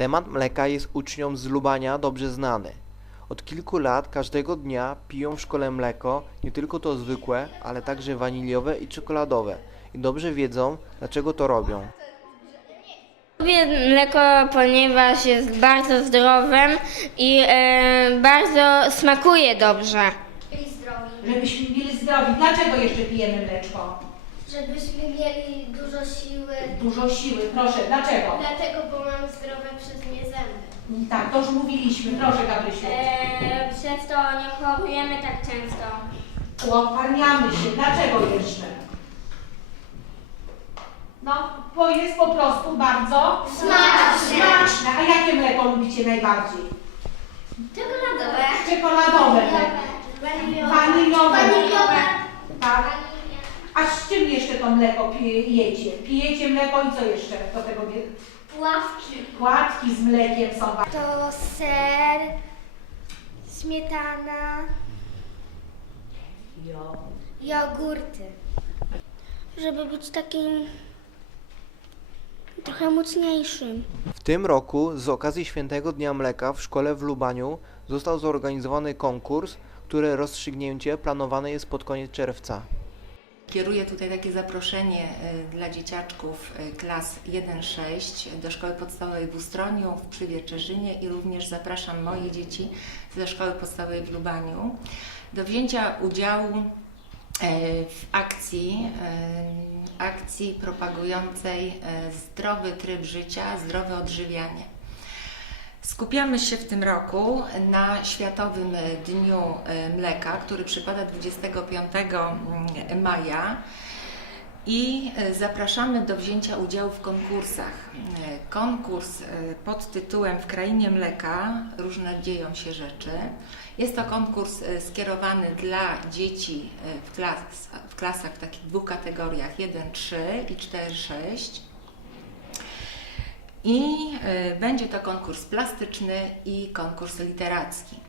Temat mleka jest uczniom z Lubania dobrze znany. Od kilku lat każdego dnia piją w szkole mleko, nie tylko to zwykłe, ale także waniliowe i czekoladowe. I dobrze wiedzą, dlaczego to robią. Lubię mleko, ponieważ jest bardzo zdrowym i e, bardzo smakuje dobrze. Byli zdrowi. Żebyśmy byli zdrowi. Dlaczego jeszcze pijemy mleczko? Żebyśmy mieli dużo siły. Dużo siły. Proszę, dlaczego? Dlatego, bo mam zdrowe przez nie zęby. Tak, to już mówiliśmy. Proszę, Gabrysiu. E, przez to nie chorujemy tak często. Uoparniamy się. Dlaczego jeszcze? No, bo jest po prostu bardzo Smaczne. smaczne. A jakie mleko lubicie najbardziej? Czekoladowe. Czekoladowe. Waniliowe. Waniliowe. Tak. A z czym jeszcze to mleko pijecie? Pijecie mleko i co jeszcze do tego? wie- Ławki. Płatki z mlekiem są bardzo. To ser, śmietana, jogurty. Żeby być takim trochę mocniejszym. W tym roku z okazji Świętego Dnia Mleka w szkole w Lubaniu został zorganizowany konkurs, który rozstrzygnięcie planowane jest pod koniec czerwca. Kieruję tutaj takie zaproszenie y, dla dzieciaczków y, klas 1-6 do szkoły podstawowej w Ustroniu, w Przywieczeżynie i również zapraszam moje dzieci ze szkoły podstawowej w Lubaniu do wzięcia udziału y, w akcji, y, akcji propagującej y, zdrowy tryb życia, zdrowe odżywianie. Skupiamy się w tym roku na Światowym Dniu e, Mleka, który przypada 25 maja i e, zapraszamy do wzięcia udziału w konkursach. E, Konkurs pod tytułem W Krainie Mleka różne dzieją się rzeczy. Jest to konkurs skierowany dla dzieci w, klas, w klasach w takich dwóch kategoriach 1-3 i 4-6. I y, będzie to konkurs plastyczny i konkurs literacki.